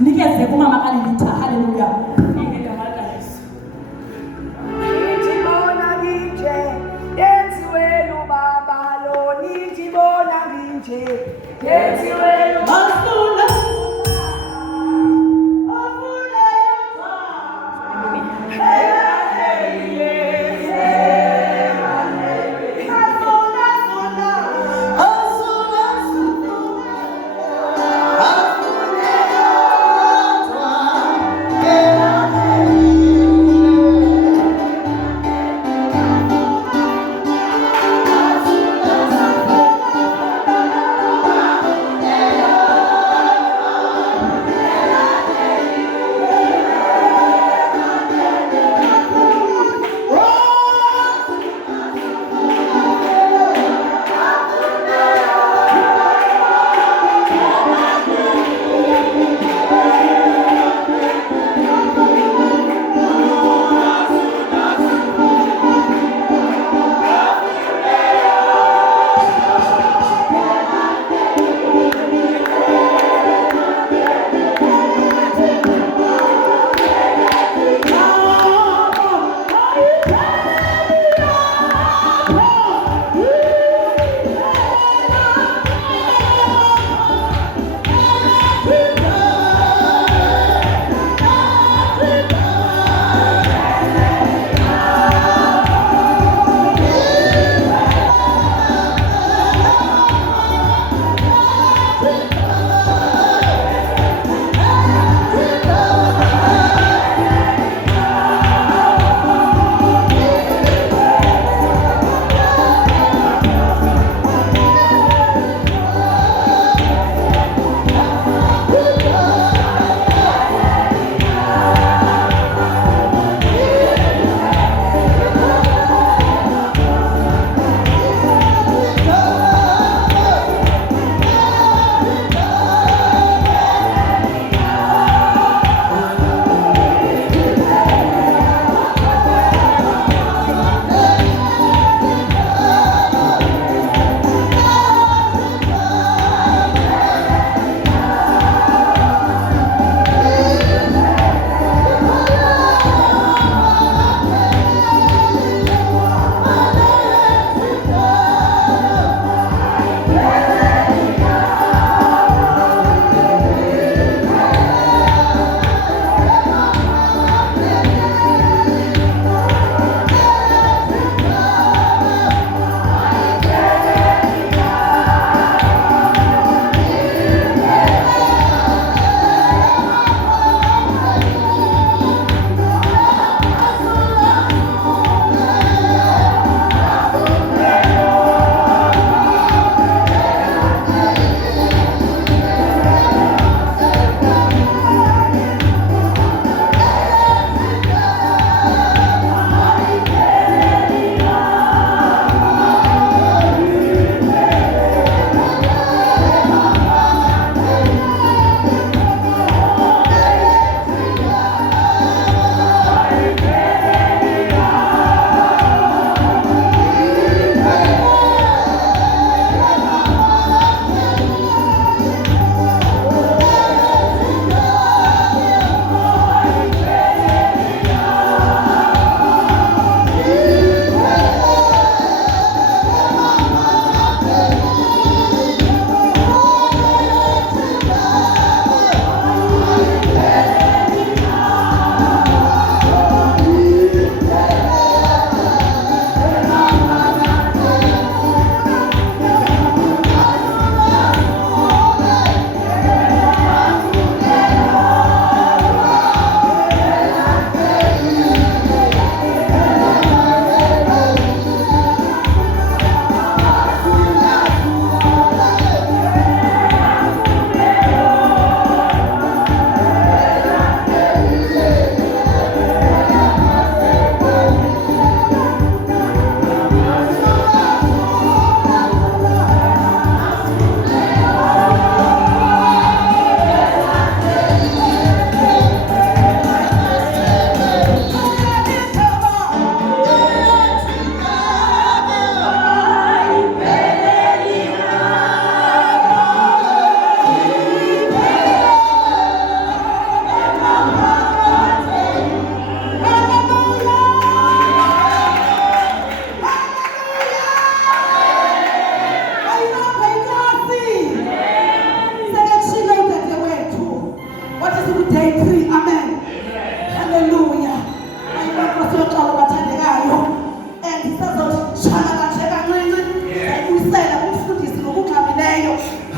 Nikeze kumama kalilitha. Haleluya. Nitibona nje yenziwe lubaba lo, nitibona nje yenziwe Masula Yeah.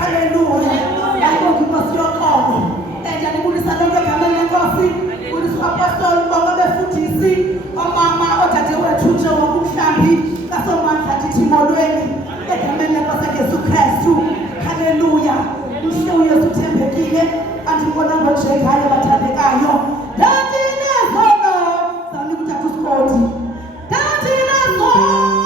Haleluya. Ayibonga inkosi yoqobo. Ndiyalibulisa lonke egameni lenkosi. Bulisa apostoli bonke befundisi, omama odadewethu nje wokumhlambi kasomandla ndithi molweni egameni lenkosi Jesu Kristu. Haleluya. Mhle uYesu uthembekile, andibonanga nje ngaye bathandekayo. Ndathi nezono sanika uthatha usikoti. Ndathi nezono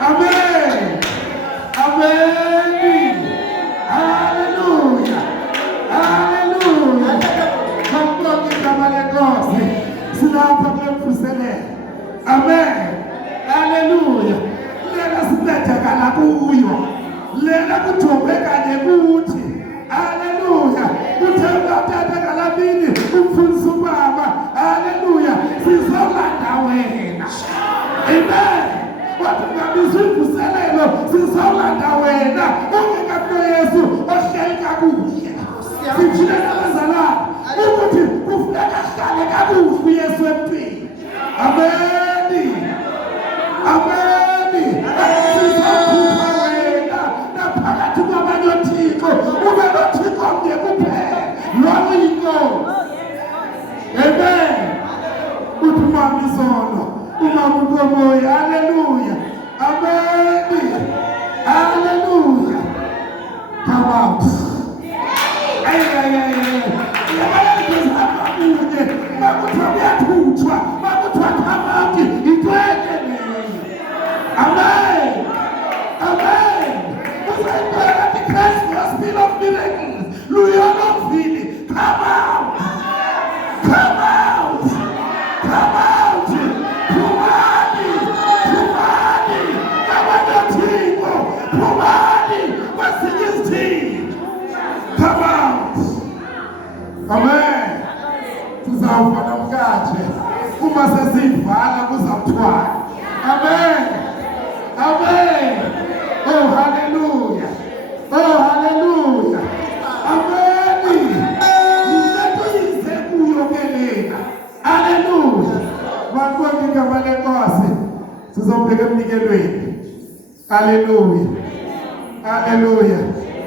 Amen. Amen. kujonge kanye kuthi. Haleluya. Uthe utata ngalabini umfundisi ubaba. Haleluya. Sizolanda wena. Amen. Wathi ngabiza imvuselelo sizolanda wena. Ungekho Yesu ohleli kakuhle. Sithile nabazalwane ukuthi kufuneka ahlale kakuhle uYesu empini. Amen. Amen. Sizokhupha wena naphakathi kwabanye oThixo ube noThixo mnye kuphela. Lo yinkosi. Amen. Uthi mama izolo umama uNkomoya. Haleluya. Amen. Haleluya. Come out. Amen. Amen. The gospel of miracles. Come out. Come out. Come out. Pumani. Come out. Amen. Tuzawufa namhlanje. Uma sesivala kuzawuthwala. Amen. Amen. Oh hallelujah. Oh hallelujah. Amen. Ngiyakuyize kuyo kelena. Hallelujah. Bakho igama lenkosi. Sizobheka emnikelweni. Hallelujah. Hallelujah.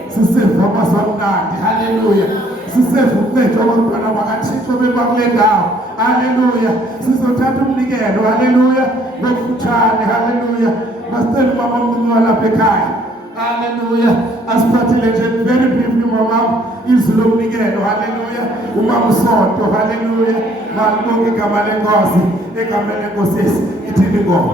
Siseva amazwamnandi. Hallelujah. Siseva umpethu abantwana bakaThixo bebakule ndawo. Hallelujah. Sizothatha umnikelo. Hallelujah. Bekuthane. Hallelujah. Masicela umama omncane lapha ekhaya. Hallelujah. Asiphathele nje very briefly mama izwi lomnikelo. Hallelujah. Umama uSonto. Hallelujah. Malibonke igama lenkosi. Igama lenkosi ithini ngoma.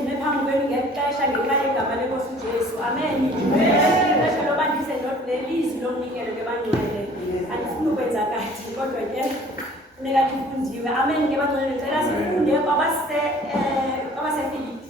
ndime phambi kwenu ngexesha ngenxa yegama lenkosi uJesu. Amen. Ixesha loba ndize nelizwi lomnikelo ke bangcwele. Andifuni ukwenza kathi kodwa ke funeka lifundiwe. Amen ke bangcwele. Ndicela sifunde kwabasefilipi.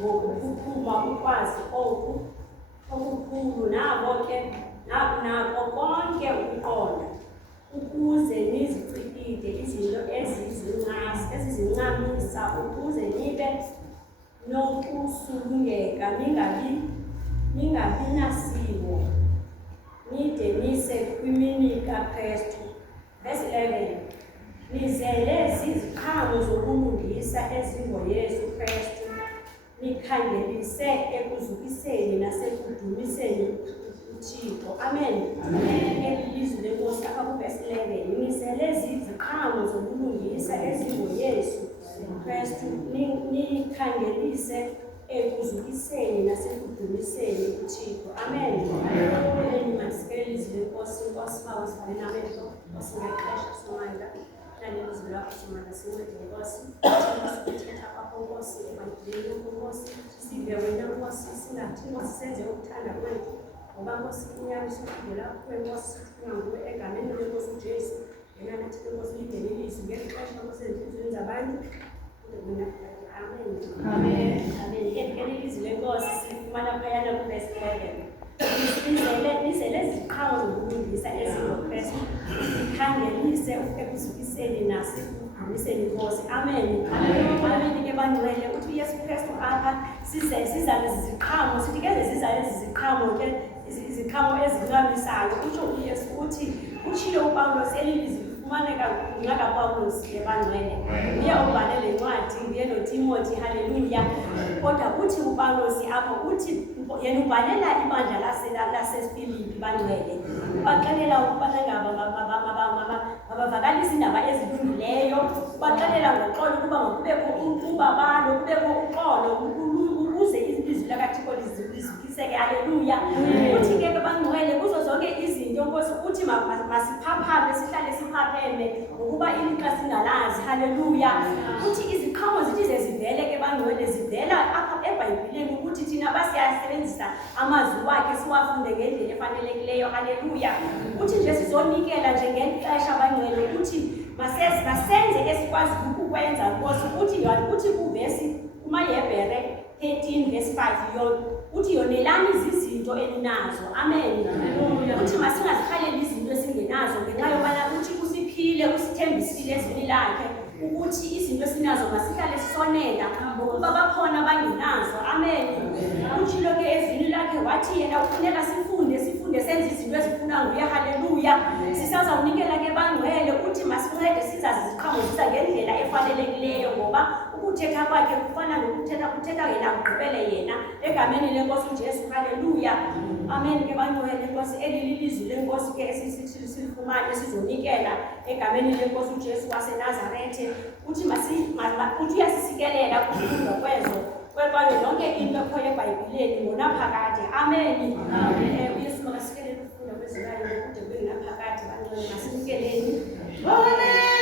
Ngokuphuma ukwazi okukhulu nabo konke ukuqonda ukuze nizicikide izinto ezizincamisa ukuze nibe nokusulungeka ningabi nasibo nide nise kwimini kaKristu. Verse 11. Nizele ziziqhamo zokulungisa ezingoYesu Kristu, nikhangelise ekuzukiseni nasekudumiseni uThixo. Amen. Elilizwi lenkosi apha ku-verse 11. Nizele ziziqhamo zokulungisa ezingoYesu Kristu, nikhangelise ekuzukiseni nasekudumiseni uThixo. Amen. Masisikele ilizwi lenkosi. Inkosi bawo sivale namehlo osingexesha simandla nalelizwi lakho simandla sincede Nkosi. Sithetha kwakho Nkosi ebandleni Nkosi, sive wena Nkosi, singathi Nkosi senze ukuthanda kwethu ngoba Nkosi inyaniso ukuvela kwenkosi sifuna nguwe egameni lenkosi uJesu. Yena nathi Nkosi ligele ilizwi ngexesha Nkosi ezinhlizweni zabantu. Amen. Amen. Amen. Ilizwi lenkosi silifumana phayana ku-verse 11. Nizele ziqhawe zokulungisa ezingoKristu, nikhangelise ekuzukiseni nasekudumiseni Nkosi. Amen. Amen ke bangcwele. Uthi uYesu Kristu apha sizale ziziqhamo. Sithi ke zizale ziziqhamo ke iziqhamo ezincamisayo. Utsho uYesu uthi utshilo uPawulos elilizwi lifumaneka ngakaPawulos ke bangcwele. Uye ubhale le ncwadi nguye noTimothy. Haleluya. Kodwa uthi uPawulos apha uthi yena ubhalela ibandla laseFilipi bangcwele. Baxelela ukubana mabavakalise indaba ezilungileyo. Baxelela ngoxolo ukuba makubekho ubabalo, kubekho uxolo ukuze ilizwi lakaThixo lizukiseke. Haleluya. Uthi ke bangcwele kuzo zonke izinto Nkosi uthi masiphaphame, sihlale siphapheme ngokuba ilixa singalazi. Haleluya. Uthi iziqhamo zithi zivele ke bangcwele zivela apha eBhayibhileni ukuthi thina basiyasebenzisa amazwi wakhe siwafunde ngendlela efanelekileyo. Haleluya. Uthi nje sizonikela nje ngexesha bangcwele uthi masenze esikwazi ukukwenza Nkosi. Uthi kuvesi kumaHebhere 13 verse 5 uthi yonelani izinto elinazo. Amen. Uthi masingazikhaleli izinto esingenazo ngenxa yobana uthi usiphile usithembisile ezwini lakhe ukuthi izinto esinazo masihlale sisonela ngokuba bakhona abangenazo. Amen. Utshilo ke ezwini lakhe wathi yena ufuneka sifunde senze izinto ezifuna nguye. Haleluya. Sisazawunikela ke bangcwele uthi masincede sizazi iziqhamo ziza ngendlela efanelekileyo ngoba ukuthetha kwakhe kufana nokuthetha yena ugqibele yena egameni lenkosi uJesu. Haleluya. Amen. Ke bangcwele lenkosi, eli lilizwi lenkosi ke esisithi silifumane sizonikela egameni lenkosi uJesu waseNazarethe. Uthi uthi uyasisikelela kufunda kwezo kwaye yonke into ekhoyo eBhayibhileni ngonaphakade. Amen. uYesu makasikelele ukufunda kwezilayo kude kube naphakade. Bangcwele masinikeleni. Amen.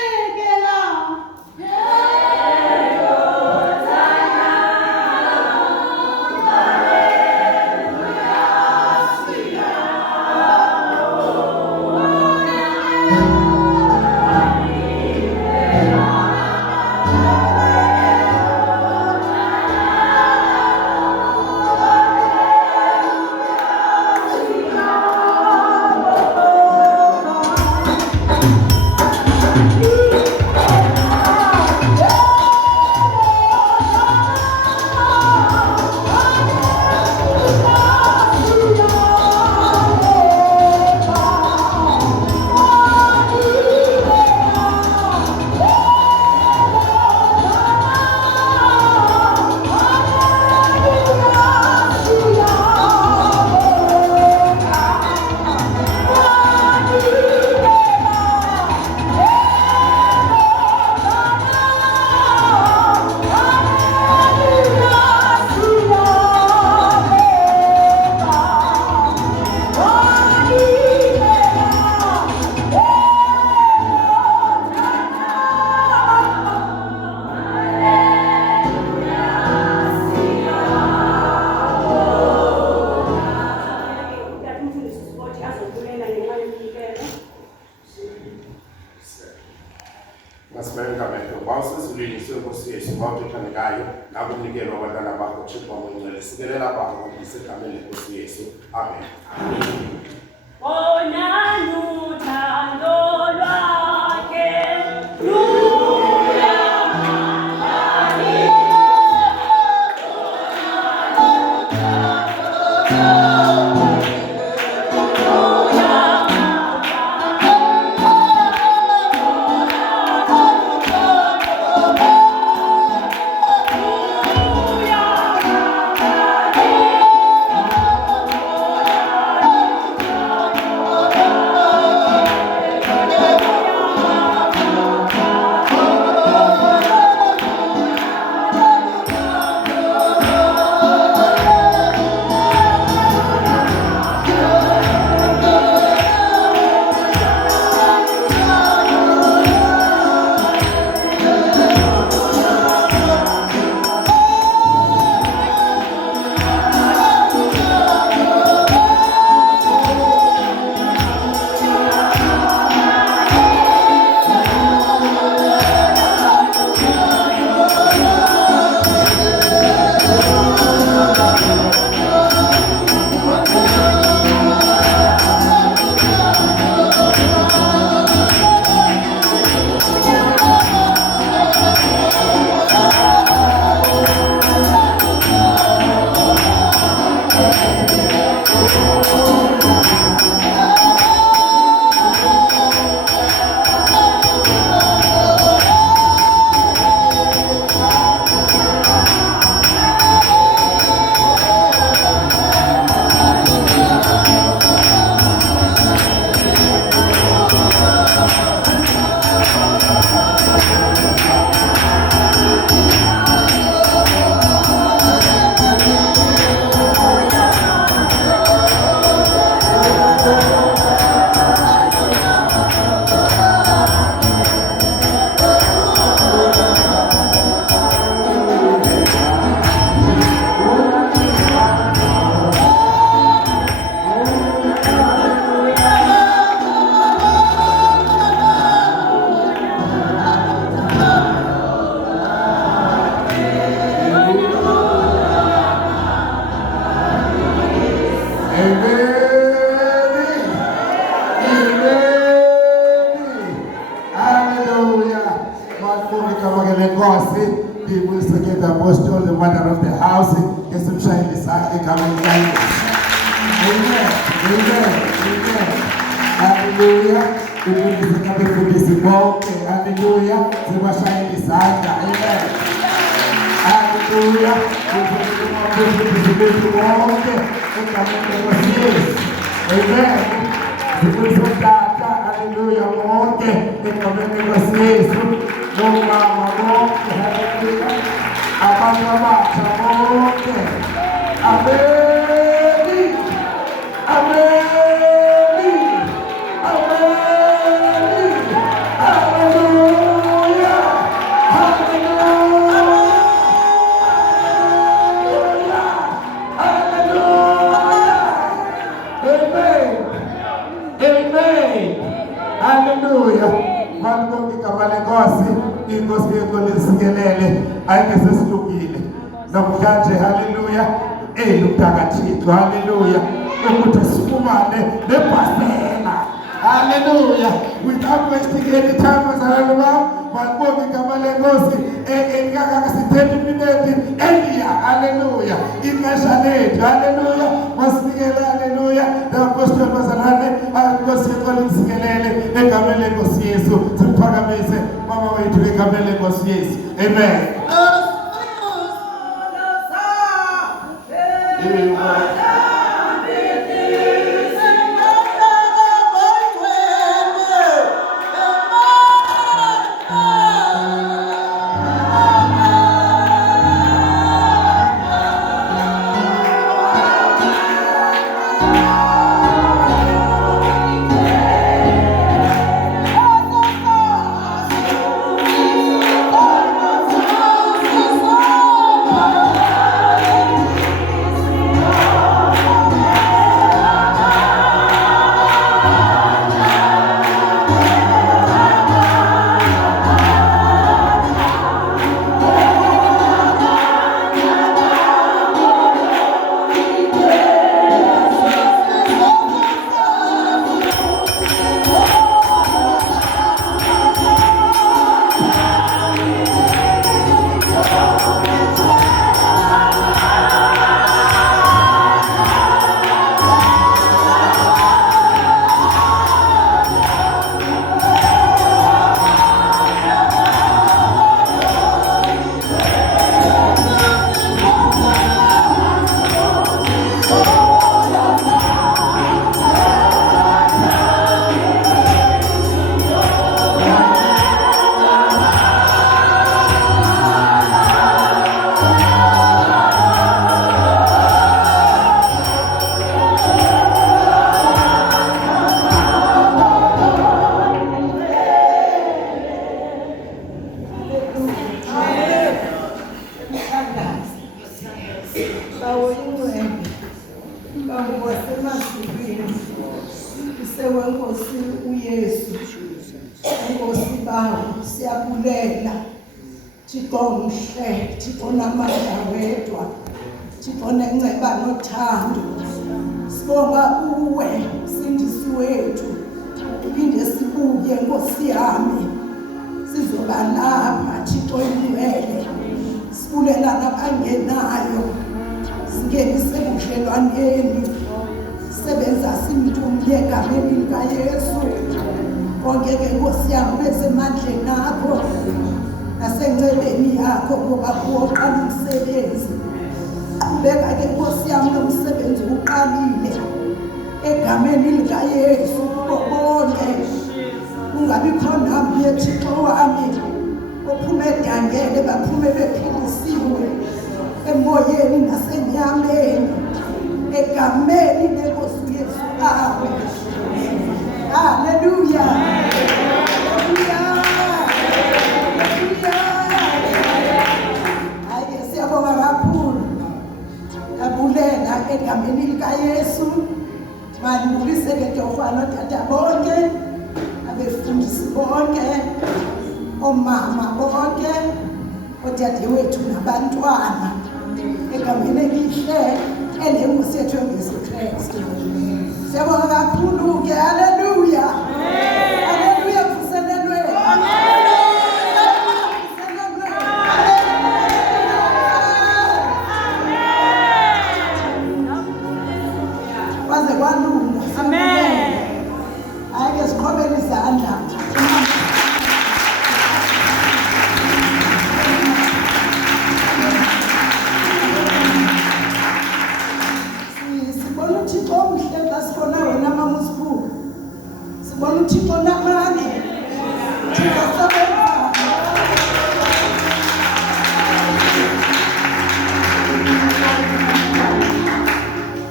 Apostle, the mother of the house, yes, I'm trying to say, come and thank you. Amen. Amen. Amen. Hallelujah. We will be coming to this walk. Hallelujah. We will shine this light. Amen. haleluya. Uzokumaphezulu wonke egameni lenkosi Yesu. Amen. Zikuzothatha haleluya wonke egameni lenkosi Yesu. Omama bonke haleluya. Abantu abatsha bonke. Amen. Amen. Hallelujah. Malibonke igama lenkosi, inkosi yethu lesikelele ayike sesilungile. Namhlanje hallelujah. Luthakathixo hallelujah. Ukuthi sifumane nebhasela. Hallelujah. Without wasting any time bazalwane malibonke igama lenkosi engakasitheni iminute elia hallelujah. Ixesha lethu hallelujah. Masinikele hallelujah. Apostoli bazalwane inkosi yethu lisikelele egameni lenkosi Yesu. Siphakamise mama wethu egameni lenkosi Yesu. Amen. sibona uThixo namandla, Thixo sebenzayo.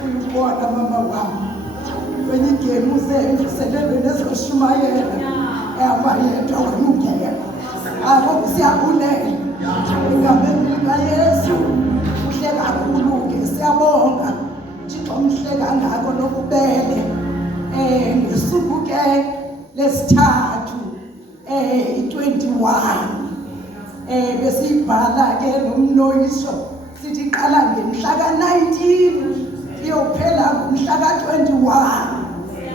Uyibona mama wami, kwenye igemu uselelwe nezoshumayela, abayedwa wamungela. Abo siyabulela, ngameni likaYesu, uhle kakhulu-ke, siyabonga. Thixo mhle kangako nokubele. Ngesuku-ke lesithathu, i-21, besiyibhala-ke nomnoyiso, sithi iqala ngemhla ka-19, iyophela ngomhla ka-21.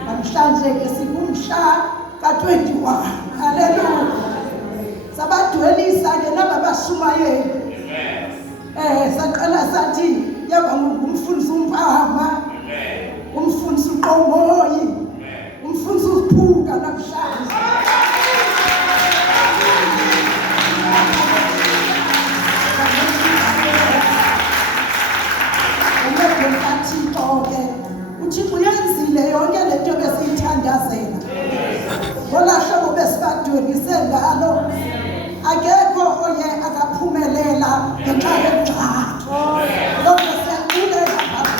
Namhlanje-ke sikumhla ka-21. Haleluya. Sabadwelisa-ke laba bashumayeli. Saqala sathi yaba ngumfundisi uMpama, umfundisi uQomoyi, umfundisi uSiphuka namhlanje. Thixo-ke uThixo uyenzile yonke le nto besiyithandazela. Ngola hlobo besibadwelise ngalo, akekho oye akaphumelela ngenxa yengxaki. Lokho siyakubulela baba.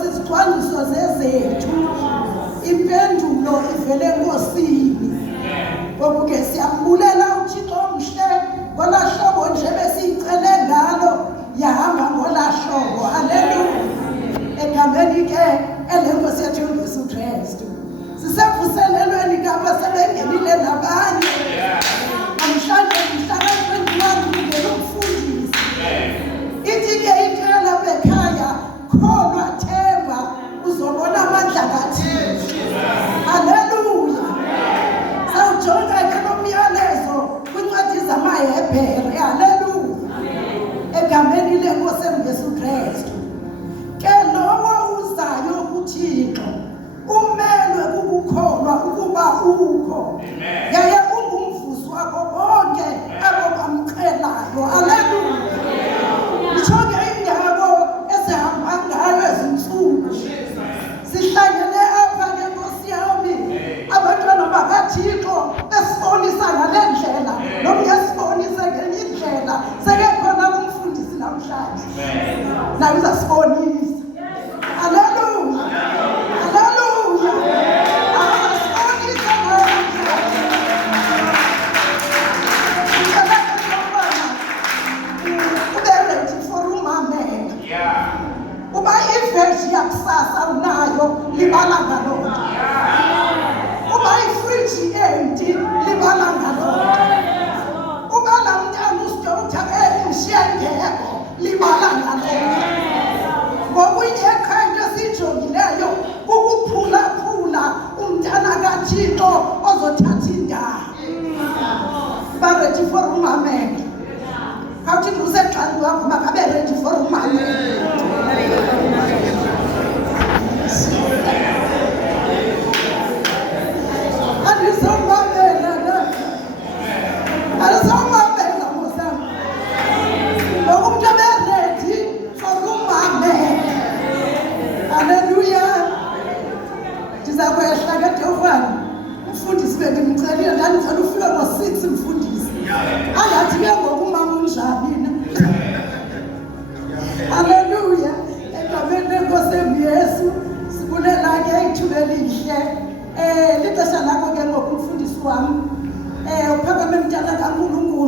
Izicwangciso zezethu, impendulo ivele eNkosini. Ngoku-ke siyambulela uThixo omhle ngola hlobo nje besiyicele ngalo, yahamba ngola hlobo. Haleluya. Egameni-ke elenkosi yethu uYesu Kristu, sisevuselelweni kabasebengenile nabanye. Namhlanje mhla ka-21 kungena umfundisi. Ithi-ke itela bekhaya, kholwa themba uzobona amandla kaThixo. Haleluya. Sawujonga-ke lo myalezo kwincwadi zamaHebhere. Haleluya. Egameni lenkosi uYesu Kristu. Ke lowo uzayo kuThixo umelwe kukukholwa ukuba ukho. Yaye ungumvuzo wabo bonke abo bamqhelayo. Haleluya. Itsho-ke indawo esihamba ngayo ezinsuku. Sihlangene apha-ke Nkosi yami, abantwana bakaThixo besibonisa ngale ndlela, nomnye sibonise ngenye indlela. Sekekhona umfundisi namhlanje naye uzasibonisa. Haleluya. Haleluya. Asibonise ngale ndlela. Ube ready for umamela. Uba ivesi yakusasa unayo, libala ngaloo. Uba ifriji empty, libala ngaloo. Uba la mntana usidokotha umshiya ngekho, libala ngaloo. Ngokunye ekhaya into esiyijongileyo kukuphulaphula umntana kaThixo ozothatha indawo. Ba ready for umamela. Khawuthi useqala wakho makabe ready for umamela. Umfundisi bendimcelile ndandicela ufike ngo-6 umfundisi. Angathi ke ngoku umama unjani na? Haleluya. Egameni lenkosi uYesu sibulela-ke ithuba elihle. Lixesha lakho ke ngoku umfundisi wami. Uphakame mntana kaNkulunkulu.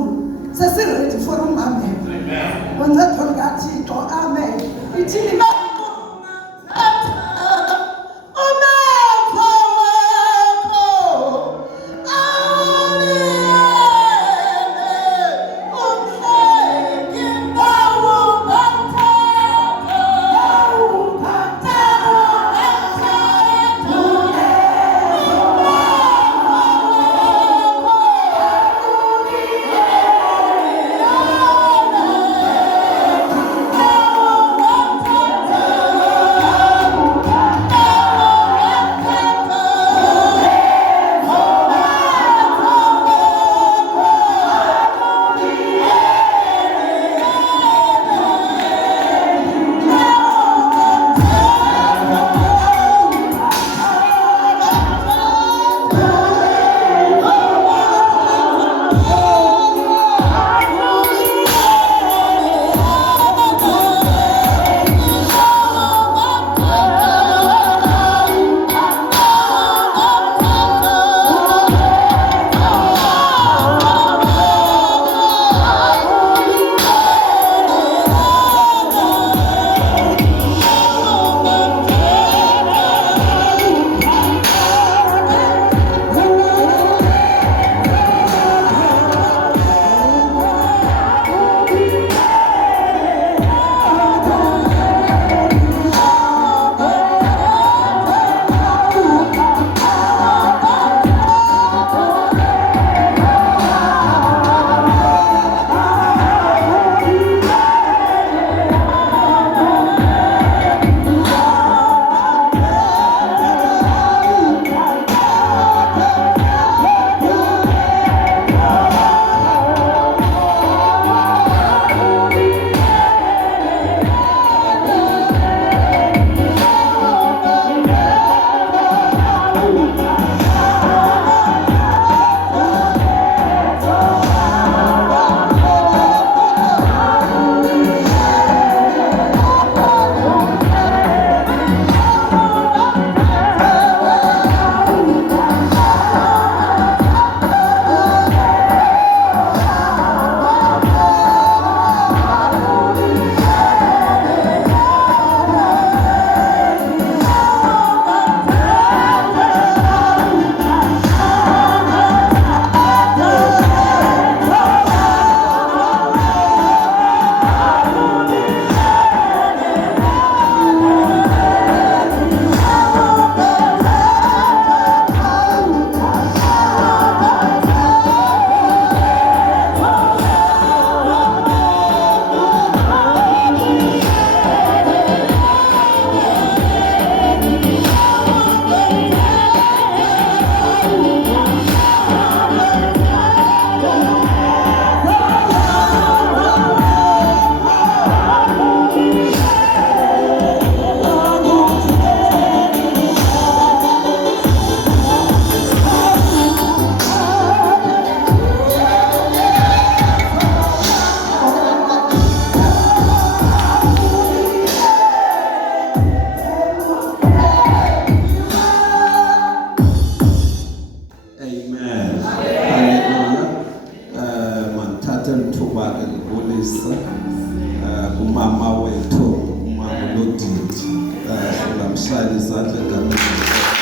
lithuba ke libulisa kumama wethu umama Lodidi singamshayela izandla egameni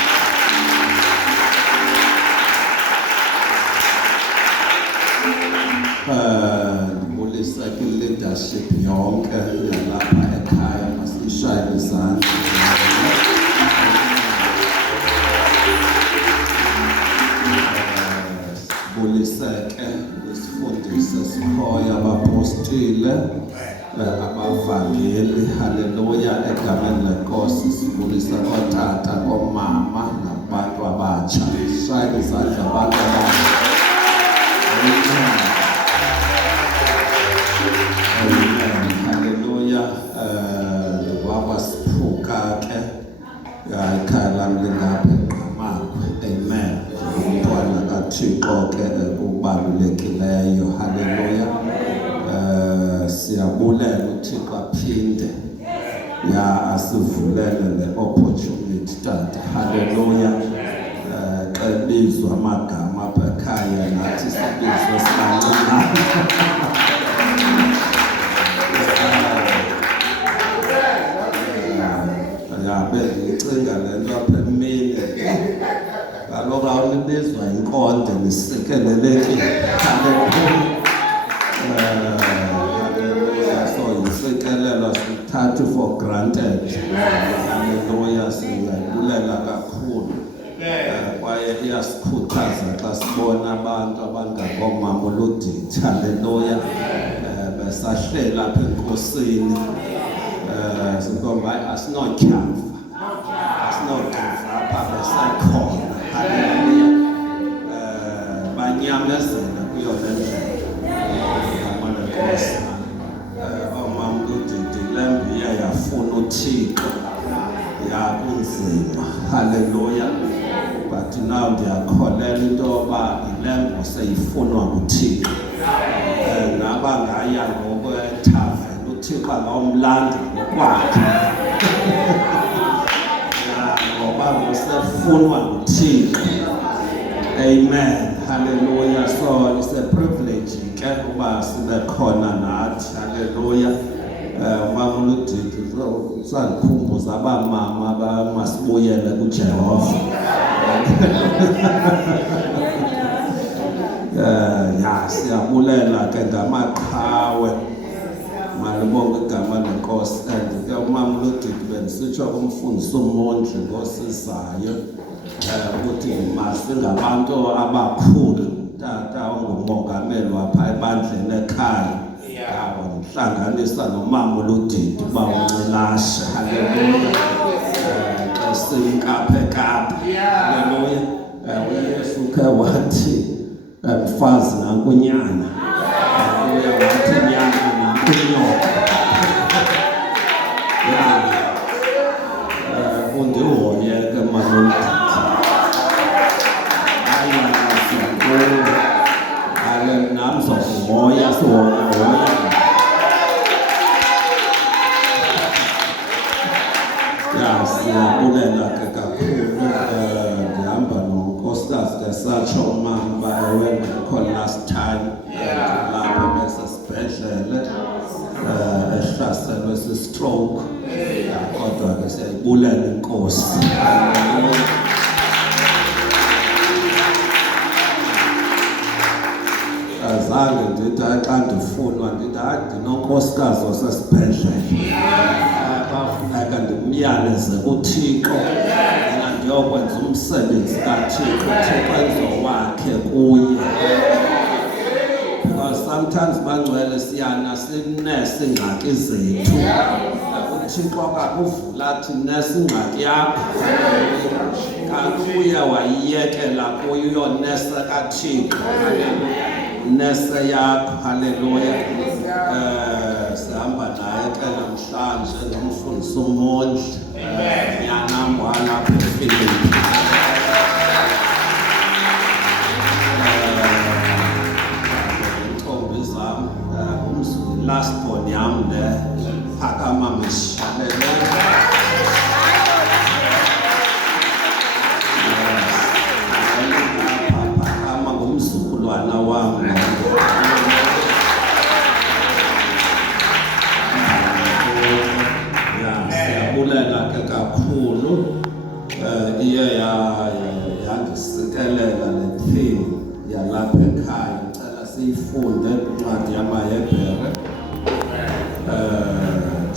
libulisa leadership yonke yalapha ekhaya masishayele izandla buliseke isifundise sikhoya abapostile abavangeli haleluya egameni lenkosi sibulisa kotata komama nabantu abatsha shayela izandla abantu abatsha haleluya wakwasiphuka ke ekhaya lami lingaphi ngamakwe amen umntwana kaThixo ke kubalulekileyo haleluya siyabulela uThixo aphinde asivulele le opportunity tata haleluya xa bizwa amagama apha ekhaya nathi sibizwe sibancane bendicinga le nto apha emini kaloku awunibizwa inkonde nisikelelekile so yisikelelwa sithathe for granted haleluya siyayibulela kakhulu kwaye iyasikhuthaza xa sibona abantu abangakomama Lodidi haleluya besahlela apha enkosini sikomba asinotyhafa apha besakhona haleluya banyamezela kuyo le ndlela amanenkosi omama Lodidi le mbiya yafuna uThixo yakunzima haleluya but now ndiyakholela into yoba ilembo seyifunwa nguThixo nabangaya ngokwethava uThixo angawumlanda ngokwakhe ngoba usefunwa nguThixo amen haleluya so it's a privilege ke uba sibe khona nathi haleluya umama Lodidi sandikhumbuza abamama abamasibuyele kuJehova siyabulela ke ngamaqhawe malibonke igama lenkosi and ke umama Lodidi bendisitsho kumfundisi uMondli ngosizayo ukuthi masingabantu abakhulu tata ongumongameli wapha ebandleni ekhaya wamhlanganisa nomama Lodidi uba uncilashe haleluya xa simkaphekaphe haleluya uYesu ke wathi mfazi nankunyana haleluya wathi nyana nankunyoka undihoye ke mama moya sihoya siyabulela ke kakhulu ndihamba nonkosikazi ke satsho umama ewe ngekho last time lapho besesibhedlele ehlaselwe si-stroke kodwa ke siyayibulela inkosi azange ndithi xa ndifunwa ndithi ndinonkosikazi osesibhedlele bafuneka ndimyaleze kuThixo ndiyokwenza umsebenzi kaThixo uThixo wakhe kuye because sometimes bangcwele siyana sinese ingxaki zethu uThixo kakuvula athi nese ingxaki yakho kanti uye wayiyekela kuyo uyonesa kaThixo haleluya nese yakho haleluya sihamba naye ke namhlanje ngomfundisi uMondli nyanam walapha eFilipi intombi zam last born yam le phakama haleluya ngumzukulwana wam incwadi yamaHebhere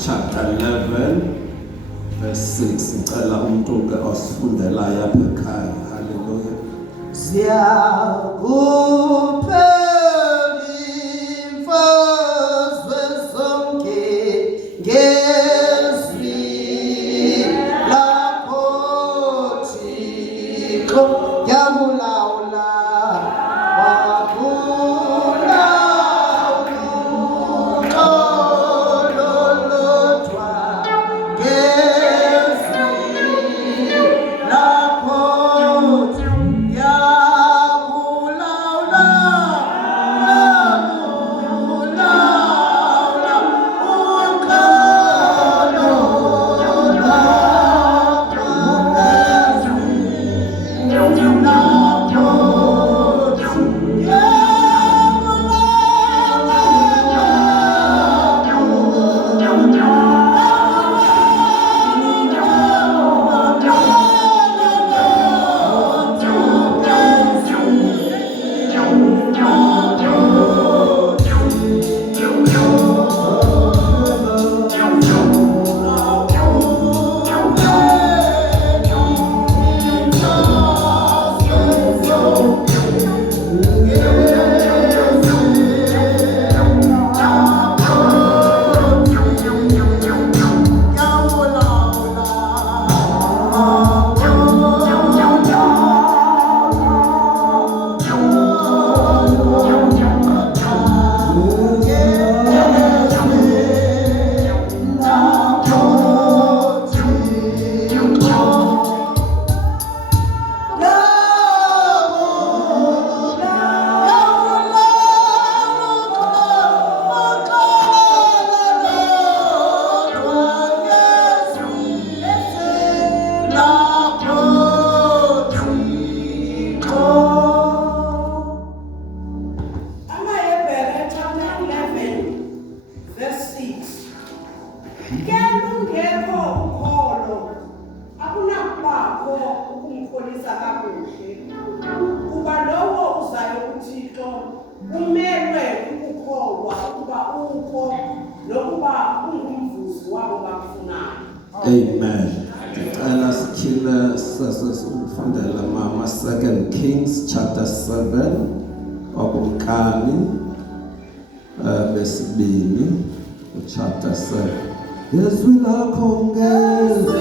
chapter 11 verse 6 ngicela umuntu ke osifundelayo apha ekhaya. Hallelujah. Amen. Ngicela sikhile sesifundela mama 2 Kings chapter 7 okumkani besibini chapter 7. Yezwi lakho ngezwi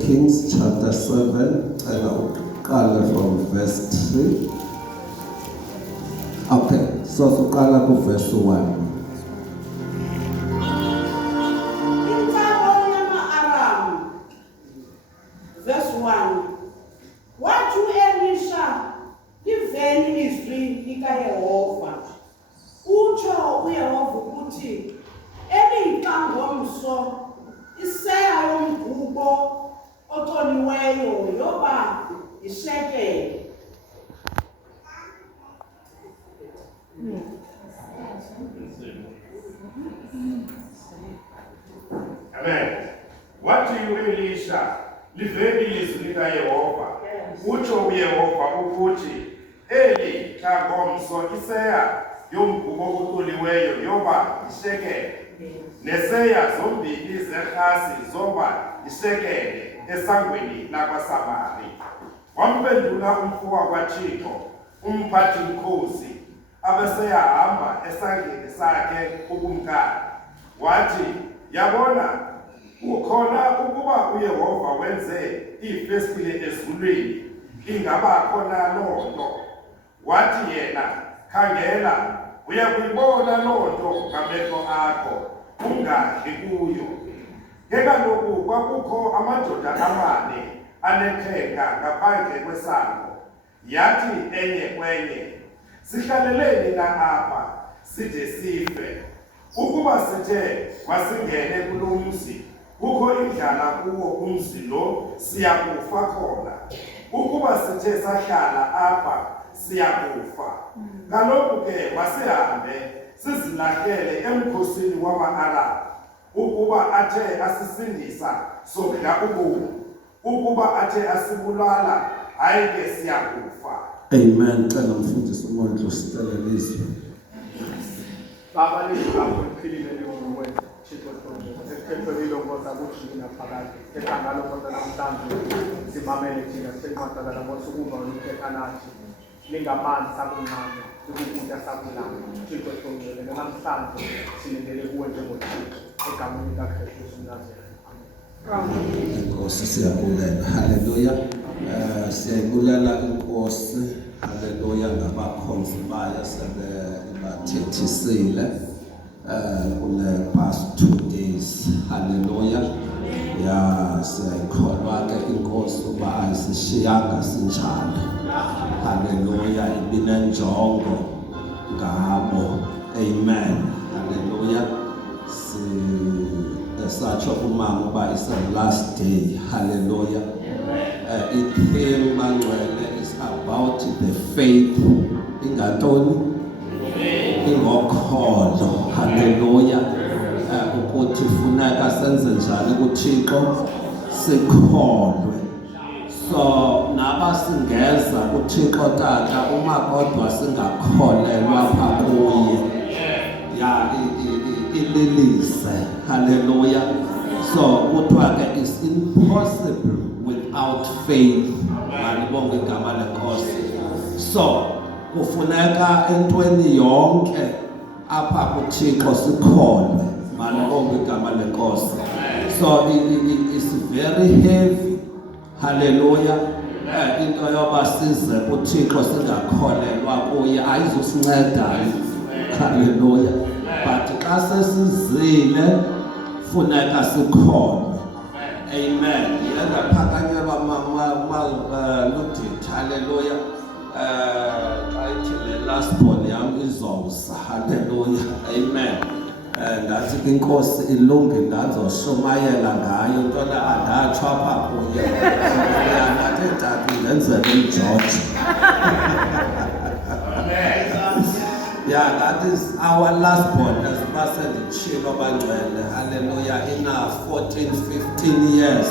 Kings chapter 7, and from verse 3. Okay, so sukala ku verse 1. Verse 1. Wathi Elisha liveni izwi likaYehova. Utsho uYehova ukuthi elixa ngomso iseya yomgubo otoniweyo yoba ishekele. Amen. Wathi u-Elisha liveli ilizwi likaYehova. Utsho uYehova ukuthi eli ntlango-mso iseya yomgubo otuliweyo yoba yishekele, neseya zombili zerhasi zoba yishekele esangweni lakwaSamari. Wamphendula umfo wakwaThixo, umphathi-mkhosi, abeseyahamba esandleni sakhe ukumkani. Wathi, yabona, kukhona ukuba uYehova wenze iifestile ezulwini, ingaba khona loo nto. Wathi yena, khangela, uyakuyibona loo nto ngamehlo akho, ungadli kuyo. Ke kaloku kwakukho amadoda amane aneqhenga ngaphandle kwesango. Yathi enye kwenye, sihlaleleni na apha side sife. Ukuba sithe masingene kulo mzi, kukho indlala kuwo umzi lo, siyakufa khona. Ukuba sithe sahlala apha, siyakufa. Kaloku ke masihambe sizilahlele emkhosini wama-Aramu, ukuba athe asisindisa sondla ubomi, ukuba athe asibulala, hayi ke siyakufa. Amen. Cela mfundisi uMondlo sicela lizwi. Baba lethu lapho liphilile lingumwethu Thixo Sonke esithethweni lonkoza kujina phakathi ekhanga lonkoza namhlanje simamele thina senqwadala ngosukuva oluthetha nathi lingamanzi sakuncane ukukudla sakulanga Thixo Sonke namhlanje silindele kuwe njengoThixo egameni likaKristu uMnazareti. Amen. Inkosi siyabulela. Haleluya. Siyabulela inkosi. Haleluya ngabakhonzi bayo sebathethisile kule past 2 days. Haleluya. Ya siyakholwa ke inkosi uba ayisishiyanga sinjalo. Haleluya. Ibinenjongo ngabo. Amen. Haleluya. Satsho umama uba it's the last day. Hallelujah. Itheme bangcwele is about the faith. Ingantoni? Ingokholo. Hallelujah. Ukuthi funeka senze njani kuThixo sikholwe. So nabasingeza kuThixo Tata uma kodwa singakholelwa pha kuye. Ya ililise. Hallelujah. So kuthiwa ke is impossible without faith. Malibonge igama lenkosi. So kufuneka entweni yonke apha kuThixo sikholwe. Malibonge igama lenkosi. So it's very heavy. Hallelujah. Into yoba size kuThixo singakholelwa kuye ayizosinceda. Hallelujah. But xa sesizile funeka sikholwe. Amen. Yenza phakanyelwa mama Ludith. Hallelujah. Xa ithi le last born yam izowusa. Hallelujah. Amen. Ndathi inkosi ilunge ndazoshumayela ngayo ntona andatsho apha kuye. Ndathi tata ndenzele uMgeorge. Yeah, that is our last born, as Pastor Chilo Bangwele. Hallelujah. In 14, 15 years.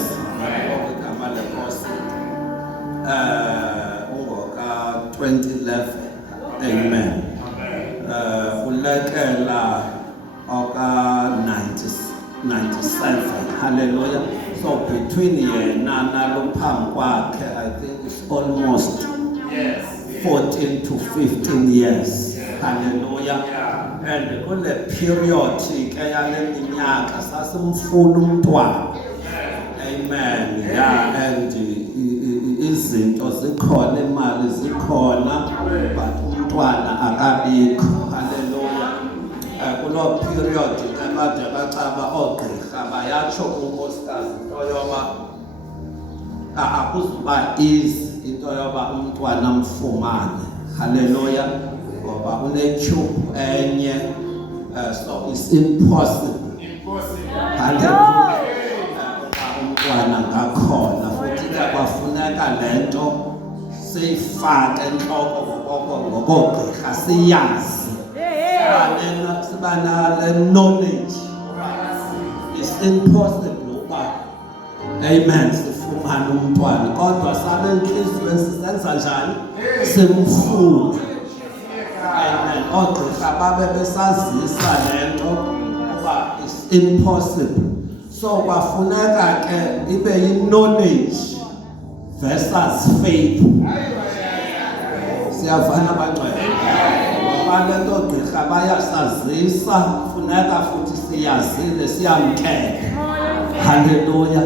Ungoka 2011. Amen. Ulekela oka 97. Hallelujah. So between yena nalophambi kwakhe, I think it's almost 14 to 15 years. Hallelujah. And kule period ke yale minyaka sasimfuna umntwana. Amen. Yeah, and izinto zikhona, imali zikhona, but umntwana akabikho. Hallelujah. Kulo period ke kade bacaba ogqirha bayatsho kunkosikazi into yoba akuzuba easy into yoba umntwana mfumane. Hallelujah. Ngoba une-tube enye, so it's impossible. Hallelujah. Umntwana ngakhona futhi ke kwafuneka le nto siyifake entloko ngokogqirha siyazi. Siba nale knowledge. It's impossible uba amen sifumane umntwana kodwa sabe enhliziyweni sisenza njani simfuna amen ogqirha babe besazisa lento uba it's impossible so kwafuneka ke ibe yi-knowledge versus faith siyavana abangcwele ngoba lento ogqirha bayasazisa funeka futhi siyazile siyamkele haleluya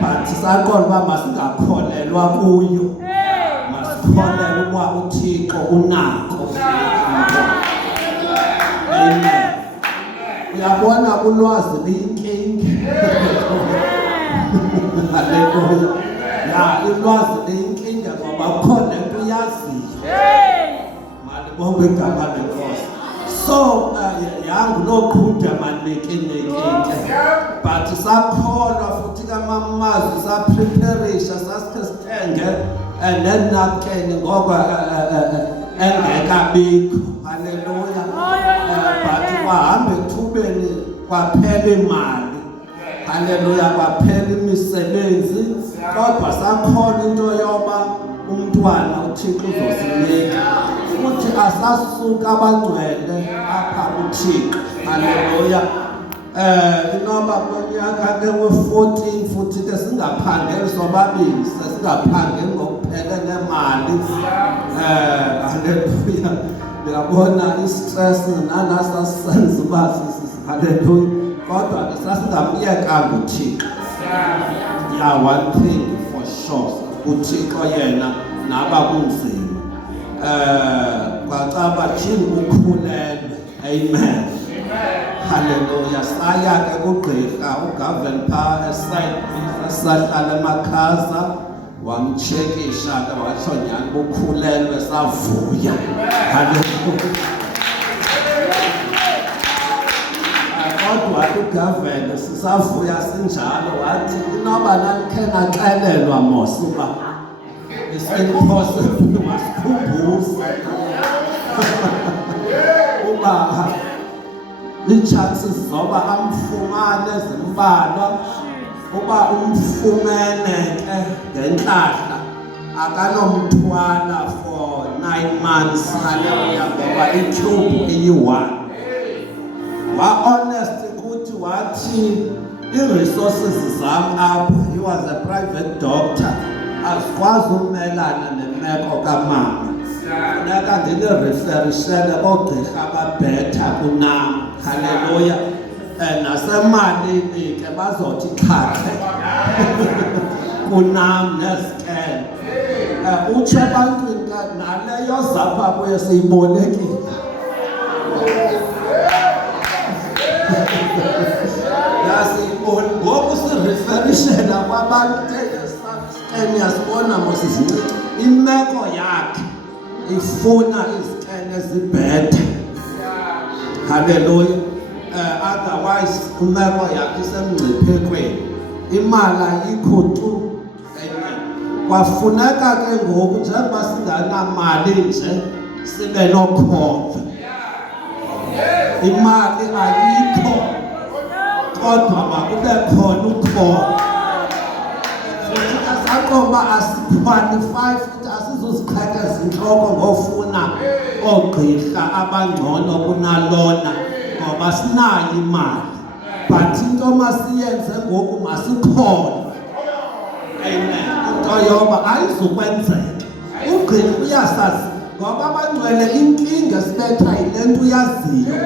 but saqonda uba masingakholelwa kuyo masikholelwe uba uThixo unako amen uyabona ulwazi liyinkinga haleluya ya ulwazi liyinkinga ngoba khona into uyaziyo malibonge igama lenkosi so yangu loqhuda manikinike but sakholwa futhi kamamazi sapreparisha sasithe sithenge nenapkeni ngoba engekabikho haleluya but kwahambe ethubeni kwaphela imali haleluya kwaphela imisebenzi kodwa sakholwa into yoba umntwana uThixo uzosinika futhi asasuka abangcwele apha kuThixo haleluya inoba konyaka ke we-14 futhi ke singaphangeli sobabili sesingaphangeli ngokuphele nemali haleluya uyabona i-stress nanasasisenza uba haleluya kodwa ke sasingamyekanga uThixo yeah one thing for sure uThixo yena naba kunzima kwacaba thini ukhulelwe amen haleluya saya ke kugqirha uGavin pha esahlala emakhaza wamchekisha ke watsho nyani bukhulelwe savuya haleluya kodwa uGavin sisavuya sinjalo wathi inoba nalikhe naxelelwa mos uba it's impossible masikhumbuze uba i-chances zoba amfumane zimbalwa uba umfumene ke ngenhlahla akanomthwala for 9 months haleluya ngoba itube iyi-1 wa-honest ukuthi wathi i-resources zam apha he was a private doctor azikwazi ukumelana nemeko kamama funeka ndinireferishele oogqirha ababhetha kunam haleluya nasemalini ke bazothi xhaxhe kunam nezikele utsho ebantwini naleyo zapha kuye siyibolekile yasiyibona ngoku sireferishela kwabantu yasibona mosizincinci imeko yakhe ifuna izikene zibhethe haleluya otherwise imeko yakhe isemngciphekweni imali ayikho tu amen kwafuneka ke ngoku njengoba singanamali nje sibe nokhondlo imali ayikho kodwa makube khona ukhondlo asaqoba asiqualify futhi asizoziqhekeza inhloko ngofuna ogqirha abangcono kunalona ngoba sinayo imali but into masiyenze ngoku masikholwe amen into yoba ayizukwenzeka ugqirha uyasazi ngoba abangcwele inkinga sibetha yile nto uyaziyo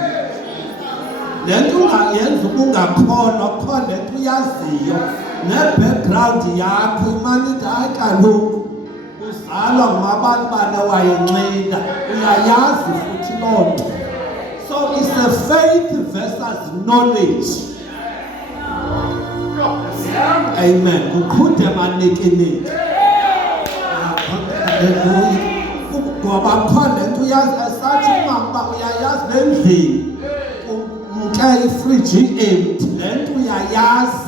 le nto ungayenza uba ungakholwa khona le nto uyaziyo ne-background yakho imane ithi hayi kaloku uzalwa ngumabantu bane wayenxila uyayazi futhi loo nto so it's a faith versus knowledge amen uqhude manikiniki haleluya ngoba khona le nto uyazi esathi umama uyayazi nendlini umke ifriji empty le nto uyayazi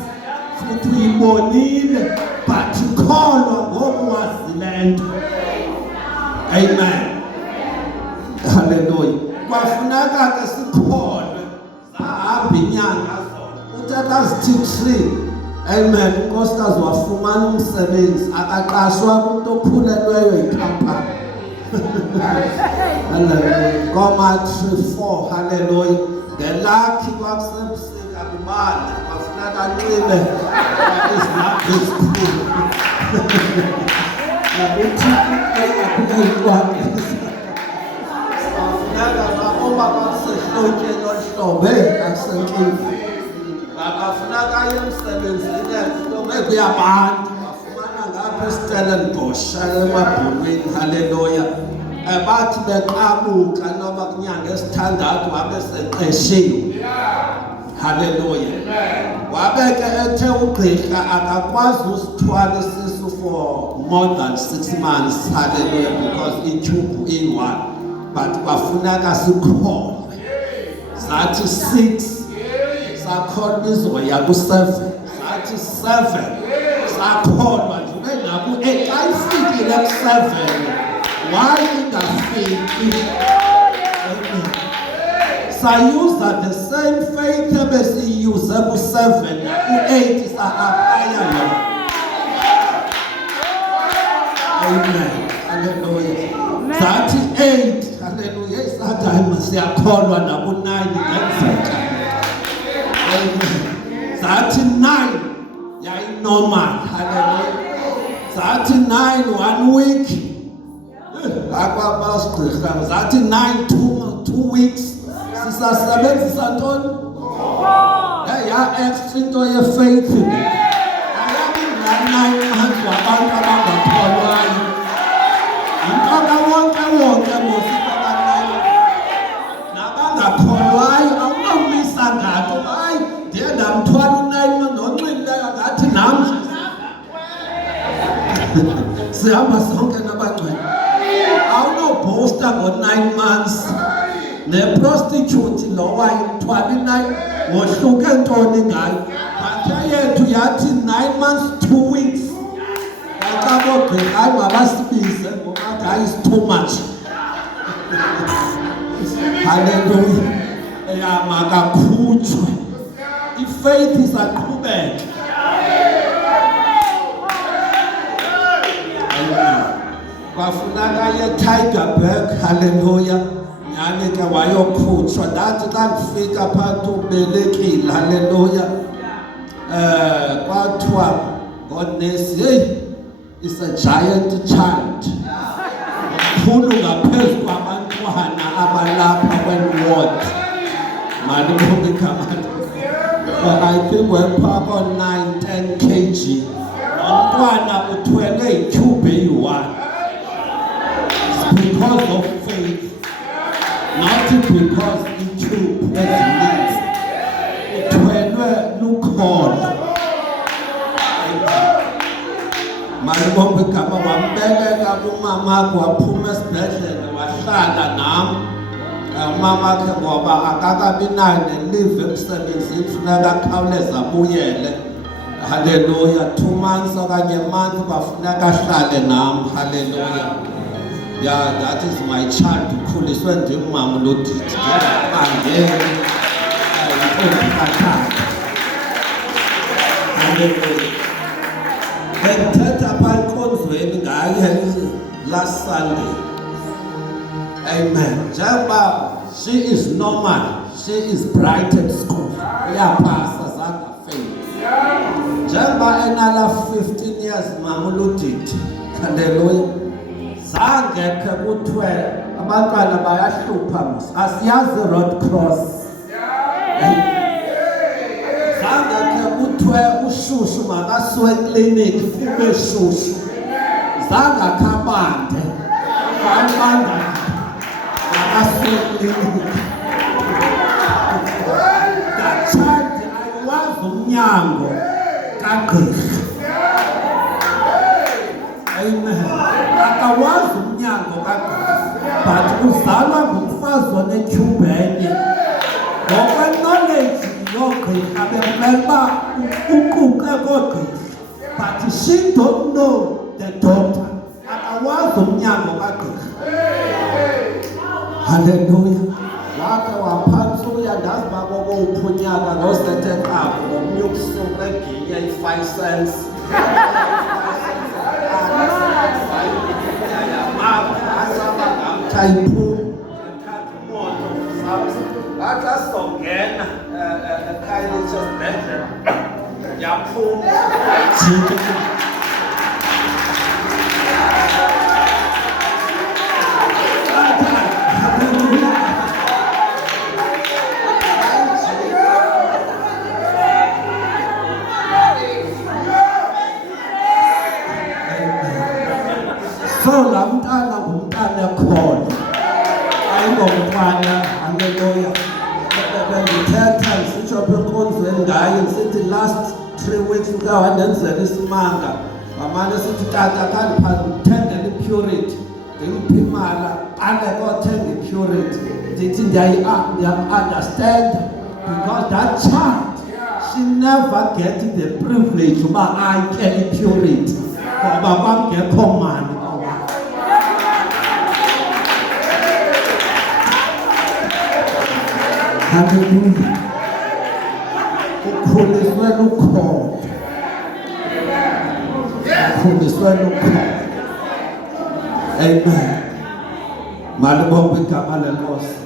futhi uyibonile but ukholwa ngoku wazile nto amen haleluya kwafuneka ke sikholwe zahamba inyanga zona uthe sekazithi 3 amen unkosikazi wafumana umsebenzi akaqashwa kumuntu okhulelweyo ikhampani haleluya Koma 3:4 haleluya ngelakhi kwakusebusika kubanda kwafuneka anxibe izilaphu ezikhulu uthi uma kwakusehlotyeni olhlobe akusenkini akafuneka aye emsebenzini ehlobe kuyabantu bafumana ngapha eStellenbosch emabhulweni haleluya bathi beqabuka noba kunyanga esithandathu wabe seqeshiwe haleluya wabe ke ethe ugqirha akakwazi usithwala isisu for more than 6 months haleluya because itube in-1 but kwafuneka sikholwe zathi 6 sakholwa izoya ku7 zathi 7 sakholwa nje naku 8 ayifikile ku7 why ingafiki sayuza the same faith ebesiyuze ku7 ku8 sa-aplya lo amen haleluya zathi 8 haleluya isathayima siyakholwa naku9 ngenzeka zathi 9 yayinormal haleluya zathi 9 1 week akwabasigqirha zathi 9 2 weeks sisasebenzisa ntoni ya-extra into ye-faith ayabi nga-9 months wabantu abangakholwayo into kawonke ngosikoka-9 nabangakholwayo awunomisa ngato hayi ndiye ndamthwala u9 nonxilileyo ngathi namhle sihamba sonke nabangcwele awunobhosta ngo-9 months neprostitute lo wayimthwala i9 wohluke ntoni ngayo bathe yethu yathi 9 months 2 weeks baxabogqirha hayi mabasibize ngoba hayi is too much haleluya makakhutshwe ifaith isaqhubeka kwafuneka ye-Tygerberg haleluya nyani ke wayokhutshwa ndathi xa ndifika phantsi ubelekile haleluya kwathiwa ngonesi heyi is a giant child mkhulu ngaphezu kwabantwana abalapha kwenward malibonke igama I think wepha ko-9-10 kg nomntwana uthwele ityhubhe eyi-1 because of faith not because ityhubhe ezininzi uthwelwe lukholo malibonke igama wambeleka kumamakhe waphuma esibhedlele wahlala nam umamakhe ngoba akakabi nayo nelive emsebenzini funeka akhawuleza abuyele haleluya 2 months okanye month kwafuneka ahlale nam haleluya yeah that is my child ukhuliswe ndimama lodidi ndingaqangeli haleluya bendithetha apha enkonzweni ngaye last Sunday amen njengoba she is normal she is bright at school uyapasa zanga fail njengoba enala 15 years mama lodidi haleluya zange ke kuthiwe abantwana bayahlupha asiyazi Red Cross zange ke kuthiwe ushushu makasiwe clinic ube shushu zange khabande abanda makasiwe clinic that child ayiwazi umnyango kagqirha amen akawazi umnyango kagqirha but uzalwa ngumfazi onetyhubhe enye ngokwe-knowledge yogqirha bekumele uba uquke koogqirha but she don't know the doctor akawazi umnyango kagqirha haleluya wakhe waphantsi Hallelujah. Ndazi uba koko uphunyaka ngosethe qaphu ngomnye ukusuka eginye i-5 cents. Ngathi asizongena eKhayelitsha esibhedlela. Yaphuma. So laa mntana ngumntana khona ayingomntwana. Haleluya. Bendithetha ndisitsho apha enkonzweni ngayo ndisithi last 3 weeks uke wandenzela isimanga ngamane sithi tata khandithengela ipurity ndimuphi imali aqale kothenga ipurity ndithi ndiyam-understanda because that child she never get the privilege uba atye ipurity ngoba kwangekho mali. Hallelujah. Ukhuliswe lukhona. Ukhuliswe lukhona. Amen. Malibonke igama lenkosi.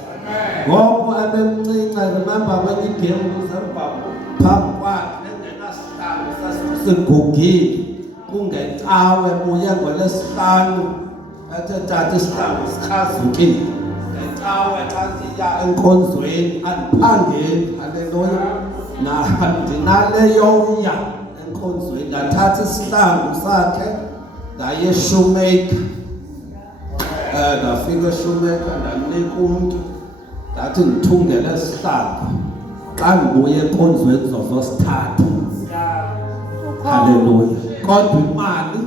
Ngoku abemncinci, remember when igame usemva phambi kwakhe engenasihlalo sasigugile kungencawe buye ngolesihlanu ethe tata isihlalo sichazukile. Ngencawe xa siya enkonzweni andiphangeli. Haleluya. Ndinaleyoya enkonzweni ndathatha isihlangu sakhe ndaye eShoemaker. Ndafika eShoemaker ndanika umntu ndathi ndithungele isihlangu xa ndibuye enkonzweni zozosithatha. Haleluya. Kodwa imali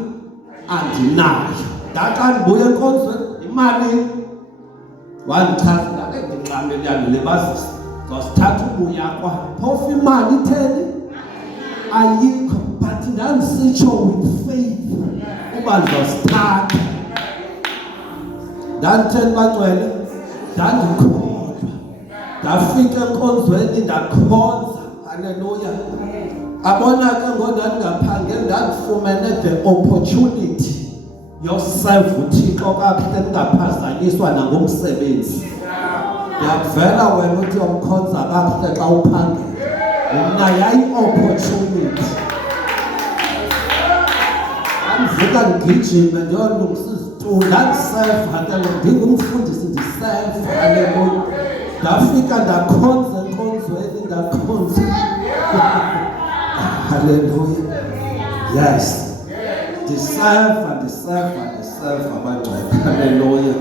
andinayo. Ndaxa ndibuye enkonzweni imali wandichaza ngale ndingxamele yandilibazisa zosithatha ubuya kwa phofu imali itheni ayikho but ndandisitsho with faith uba ndizosithatha. Ndanditheni bangcwele ndandikholwa ndafika enkonzweni ndakhonza. Haleluya. Abona ke ngondandingaphangeli ndandifumene the opportunity yoserve uThixo kakuhle ndingaphazanyiswa nangomsebenzi. Ndiyakuvela wena uthi uyomkhonza kakuhle xa uphangela. Mna yayi-opportunity. Andivuka ndigijime ndiyolungisa izitulo ndandiseva ke ndingumfundisi ndiseva. Haleluya. Ndafika ndakhonza enkonzweni ndakhonza. Haleluya. Yes. Disserve abangcwele. Haleluya.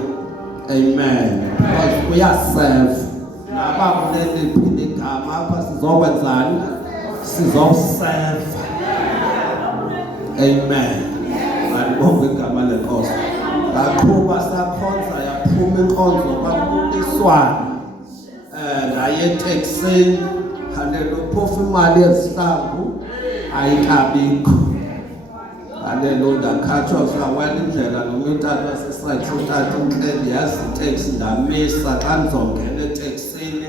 Amen. Because we are serve. Naba kuneliphi igama apha sizokwenzani? Sizoserve. Amen. Malibonke igama lenkosi. Ngaqhuba sakhonza yaphuma inkonzo kwakuliswana. Ngaye eteksini. Haleluya. Phofu imali yezihlangu ayikabikho. Haleluya. Ndakhatshwa sawela indlela nomnye utata wasesayithu utata umklendi yazi iteksi ndamisa xa ndizongena eteksini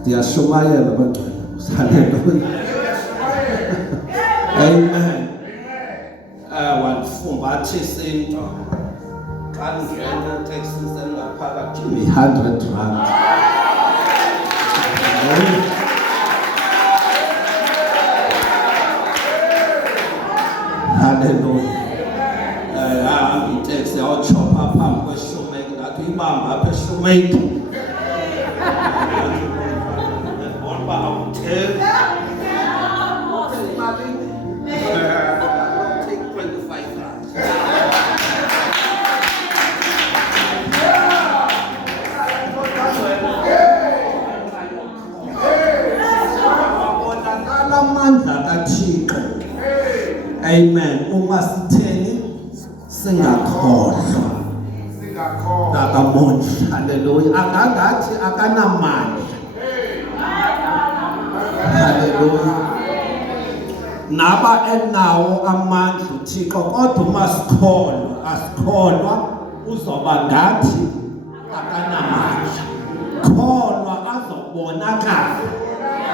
ndiyashumayela abangcwele. Haleluya. Amen. Wandifumbathisa into xa ndingena eteksini sengaphakathi give me 100 rand. Hallelujah. Ahamba iteksi yawuchopha phambi kweShoemaker ndathi uyibamba apha eShoemaker. Ngoba awutheli. Take 25 rand. Wabonakala amandla kaThixo. Amen. Uma sitheni singakholwa. Nakamonje. Haleluya. Akangathi akanamali. Haleluya. Naba enawo amandla uThixo kodwa uma asikholwa uzoba ngathi akanamandla. Kholwa angabonakali.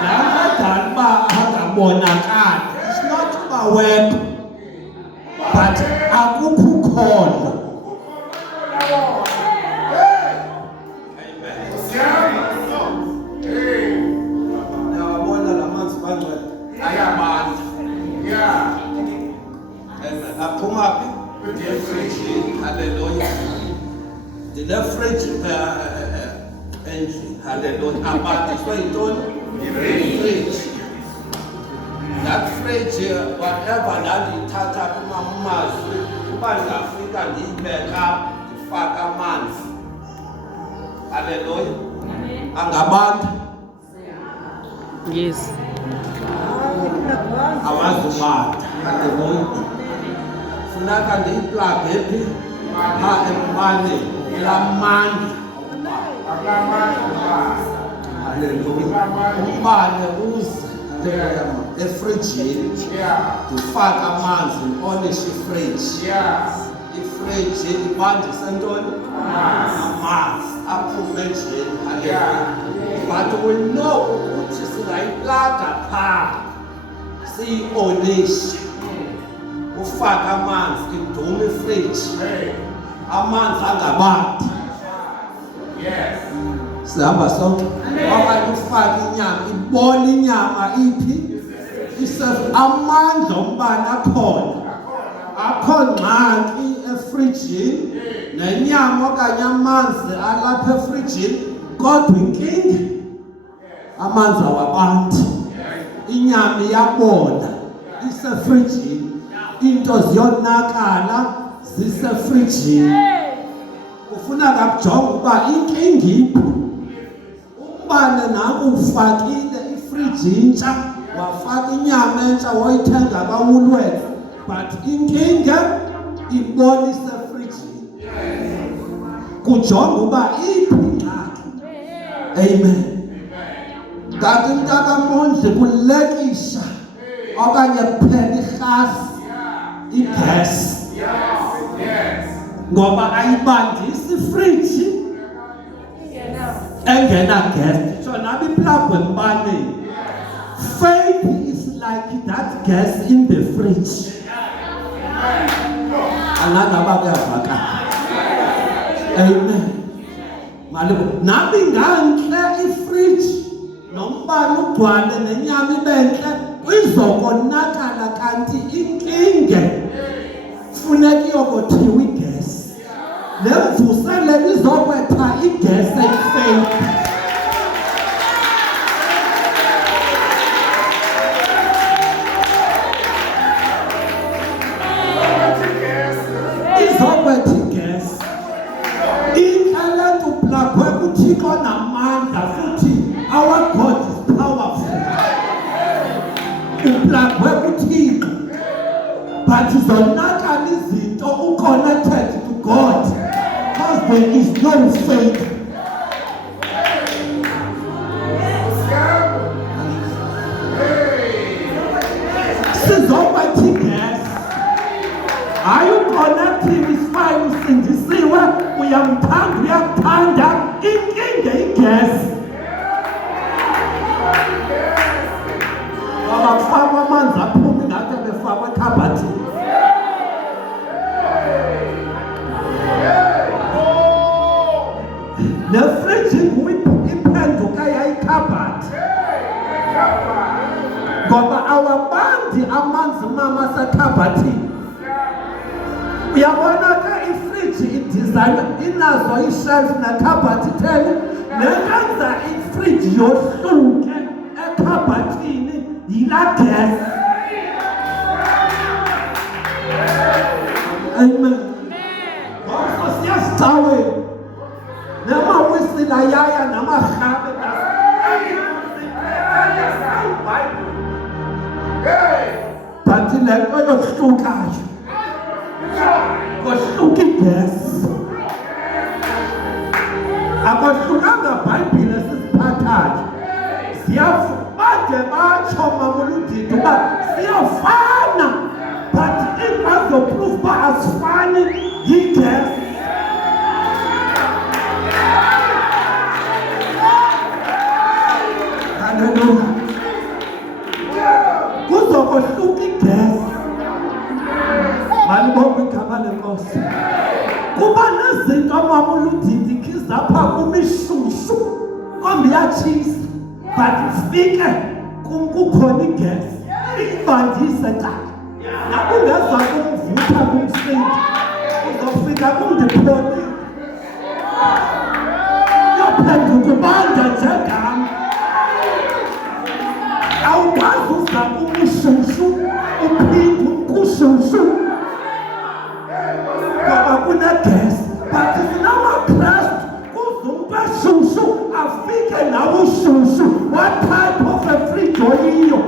Namadala uba angabonakali. It's not about work, but akukho ukholo. Uyawabona la manzi bangcwele ayabanda. Aphuma phi? Efrijini. Hallelujah. The fridge entry. Hallelujah. Abandiswe yintoni? Fridge. That fridge, whatever ndandiyithatha kumamazwi, uba ndingafika ndiyibeka ndifaka amanzi. Hallelujah. Angabanda. Yes. Awazubanda. Hallelujah. Funeka ndiyiplage phi? Embaneni. Lamandla. Hallelujah. Umbane uze efrijini. Ndifake amanzi ndiolishe ifriji. Ifriji ibandise ntoni? Amanzi aphume njeni. Hallelujah. But we know ukuthi singayiplaga phaa siyolishe. Ufake amanzi idume ifriji. Amanzi angabandi. Sihamba sonke. Okanye ufake inyama, ibole inyama iphi? Amandla ombane akhona. Akho ngxaki efrijini. Nenyama okanye amanzi alapha efrijini. Kodwa inkinga amanzi awabandi. Inyama iyabola isefrijini. Into ziyonakala zisefrijini. Ufuna kakujonga uba inkinga iphi. Umbane naku ufakile ifriji intsha, wafaka inyama entsha woyithenga kaWoolworths, but inkinga ibona isefrijini. Kujonga uba iphi ingxaki. Amen. Kanti mntakaMondli kulekisha okanye kuphela irhasi igesi. Ngoba ayibandisi ifriji engena gas. So nabi plug embaneni. Faith is like that gas in the fridge. Angadaba kuyavakala. Amen. Malibu nabi nganhle ifriji nombane ugcwale nenyama ibenhle izokonakala kanti inkinge funeka iyokothiwa igesi. Lemvuselelo izokwetha igesi eyifaith. Izokwetha igesi. Inhle uplagwe kuThixo namandla futhi our God is powerful. Uplagwe kuThixo. But zonakala izinto uconnected to God. Because there is no faith. Sizokwethi gas. Are you connected with fire usindisiwe? Uyamthanda uyakuthanda. Inkinga igas. Ngoba kufakwa amanzi aphuma ingakho befakwa ekhabhathini. Le friji iphenduka yayikhabhathi. Ngoba awabandi amanzi mama asekhabhathini. Uyabona ke ifriji idesign inazo ishelf nekhabhathi theni nenza ifriji yohluke ekhabhathini yila gas. Amen. Ngoba siyasicawe nama wisila yaya namahabe but lento yohlukayo kohluka igesi. Akohlukanga iBhayibhile esisiphathayo. Bade batsho mamuludidi uba siyafana but ingazoproof uba asifani yigesi. Hallelujah. Kuzokohluka igesi. Malibonga igama lenkosi. Kuba nezinto amamula udidi khizapha kumishushu kombi yatshisa but ufike kukhona igesi ibandise cala nakungeza kumvutha kumsinda uzofika kumdiphoni yophenduka ubanda njengami awukwazi uza kumishushu uphinde kushushu ngoba kunegesi but sinamaKristu kuzumuntu eshushu afike nawo ushushu. What type of a free joy yiyo?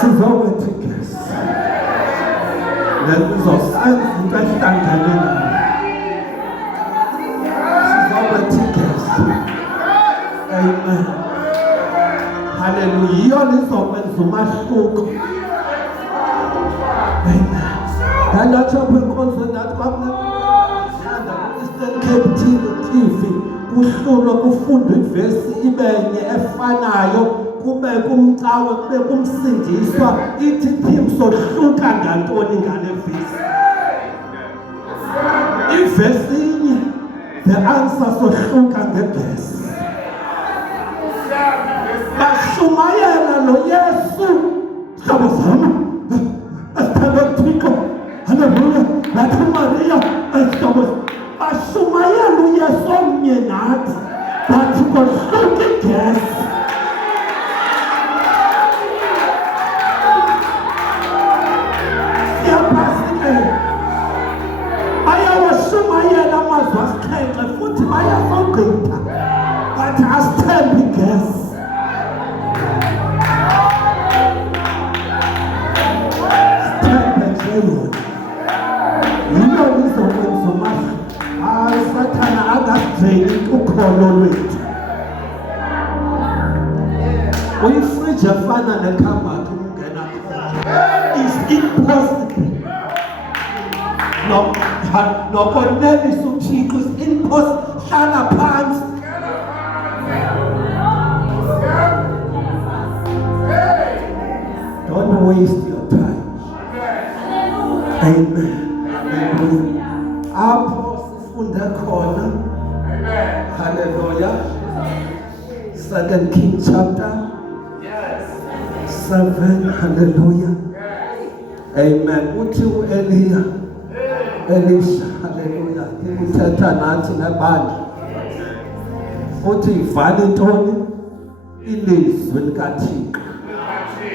Sizokwenza igesi nezosenza into ehlangane nayo. Sizokwenza igesi. Amen. Hallelujah. Yiyona izokwenza umahluko. Amen. Ngalatsha kwenkonzo nathi kwakuthanda ku-Eastern Cape TV kuhlulwa kufundwa ivesi ibenye efanayo kube kumcawe kube kumsindiswa ithi theme sohluka ngantoni ngale vesi. Ivesi inye the answer sohluka ngegesi. Bashumayela lo Yesu hlobo zami asithanda uThixo. Haleluya. Nathi Maria asihlobo bashumayela uYesu omnye nathi bathi kohluka igesi. Siyapasike bayawashumayela amazwi asixhenxe futhi bayasogqitha bathi asithembe igesi. Sathana angasijeli ukholo lwethu. Uyifriji efana nekhabhathi ukungena khona. It's impossible. Nokonelisa uThixo is impossible. Hlala phansi. Don't waste your time. Amen. Apho sifunda khona. Hallelujah. 2 Kings chapter 7. Hallelujah. Amen. Uthi Elisha. Hallelujah. Uthetha nathi nebandla. Uthi ivale intoni? Ilizwi likaThixo.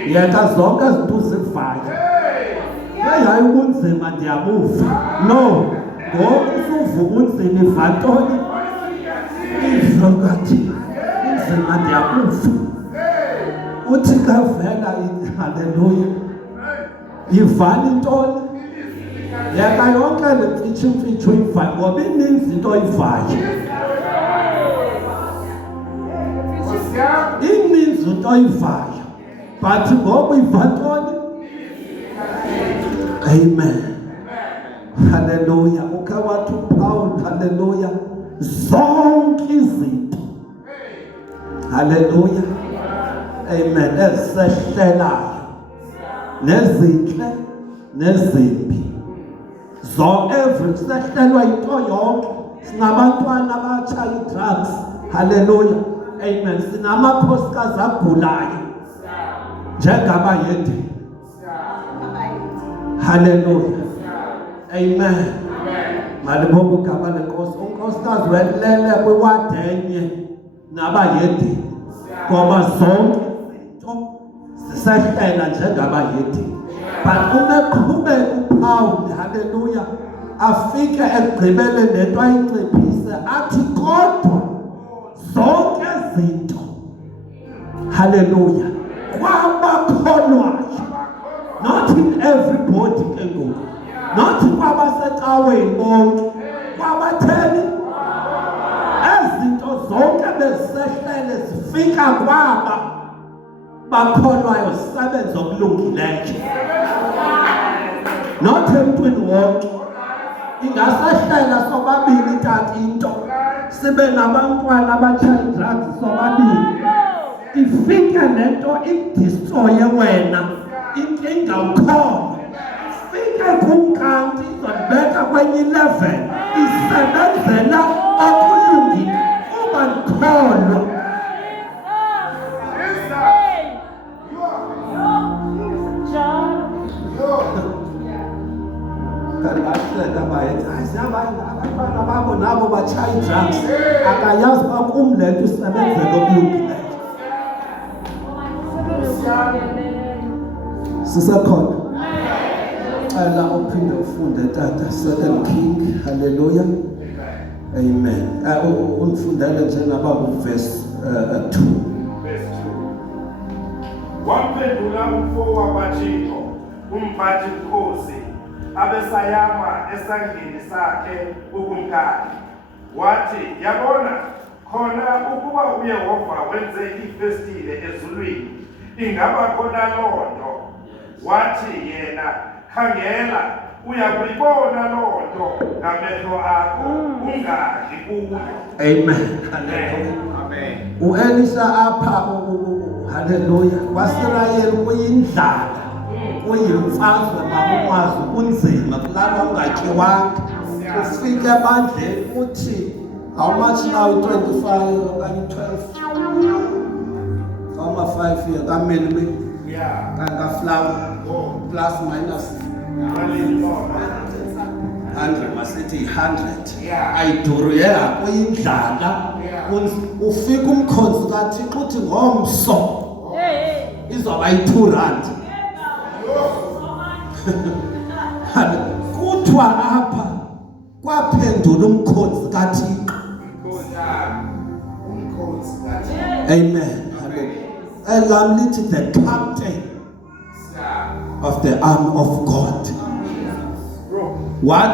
Yeka zonke izinto uzivayo. Hayi ubunzima ndiyabuva. No. Ngoku usuvuka unzima ivantoni? Izwi likaThixo. Inzima ndiyabuva. Uthi kavela haleluya. Ivale intoni? Yeka yonke le mfithu ivayo ngoba ininzi into oyivayo. Ininzi into oyivayo. But ngoku ivantoni? Amen. Hallelujah. Ukawathi uPaul hallelujah. Zonke izinto. Hallelujah. Amen. Esehlelayo. Nezinhle nezimbi. Every sehlelwa into yonke. Sinabantwana abachaya drugs. Hallelujah. Amen. Sinamakhosikazi agulayo. Njengabayede. Hallelujah. Amen. Malibonga igama lenkosi. Unkosikazi welele kwiwadenye nabayede. Ngoba zonke izinto zisehlela njengabayede. But umeqhubeka uPaul hallelujah afike egqibele nento ayinciphise athi kodwa zonke izinto hallelujah kwabakholwayo. Not in everybody can go. Not kwabasecaweni bonke. Kwabatheni ezinto zonke besehlele zifika kwaba bakholwayo sebenza okulungileyo. Not emntwini wonke. ingasehlela sobabili tata into sibe nabantwana abatshaya drugs sobabili ifike lento idistroye wena inkinga ukhona ifike kumkanti izobeka kwenye level isebenzela okulungile uba nkholwa kangahleka bayethi abantwana babo nabo batshaya drugs akayazi uba kum le nto isebenzela okulungileyo sisekhona cela uphinde ufunde tata 2 King haleluya amen undifundele njengaba verse 2 Wamphendula umfowakaThixo umphathi mkhosi abesayama esandleni sakhe ukumkakha wathi yabona khona ukuba uYehova wenze ifestile ezulwini ingaba khona loo nto wathi yena khangela uyakuyibona loo nto ngamehlo akho ungadli kuyo. amen haleluya amen uElisha apha haleluya kwaSirayeli kuyindlala kuyimfazwe mabukwazi kunzima kulala ungatyiwanga ufike ebandleni uthi how much now 25 okanye 12 kama 5 year kameli kanga flower plus minus 100 masithi 100 ayiduru kuyindlala ufika umkhonzi kaThixo uthi ngomso izoba yi2 rand kuthiwa apha kwaphendula umkhonzi kaThixo amen elam lithi the captain of the army of God